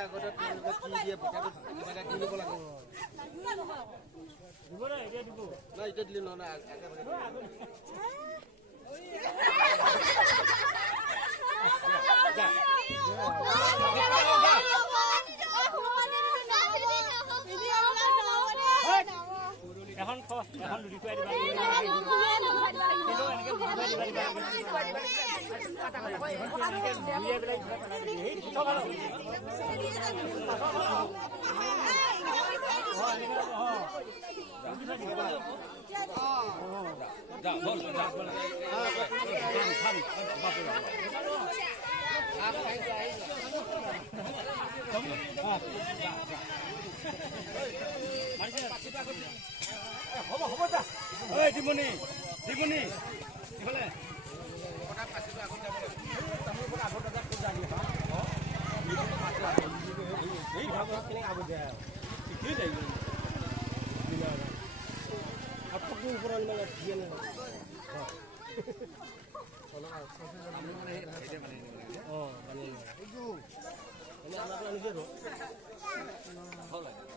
আগতে তেওঁলোকে কি দিয়ে পকেটত কিবা এটা কিনিব লাগে দিব না এতিয়া দিব না এতিয়া দিলে ন না এখন এখন লুটি খুৱাই দিবা হ'ব হ'ব যা ঐ দিমনি দিমনি ইফালে কথা পাছিবা আগত যাব তুমি পৰা আগত যা ক'ত যাবি হা এই ভাগ কেনে আগত যায় কি যাই দিলা আপকু উপর আনবা দিয়ে না চলো আমি মানে এটা মানে ও মানে এইটো মানে আমরা তো নিজে রো ভালো লাগে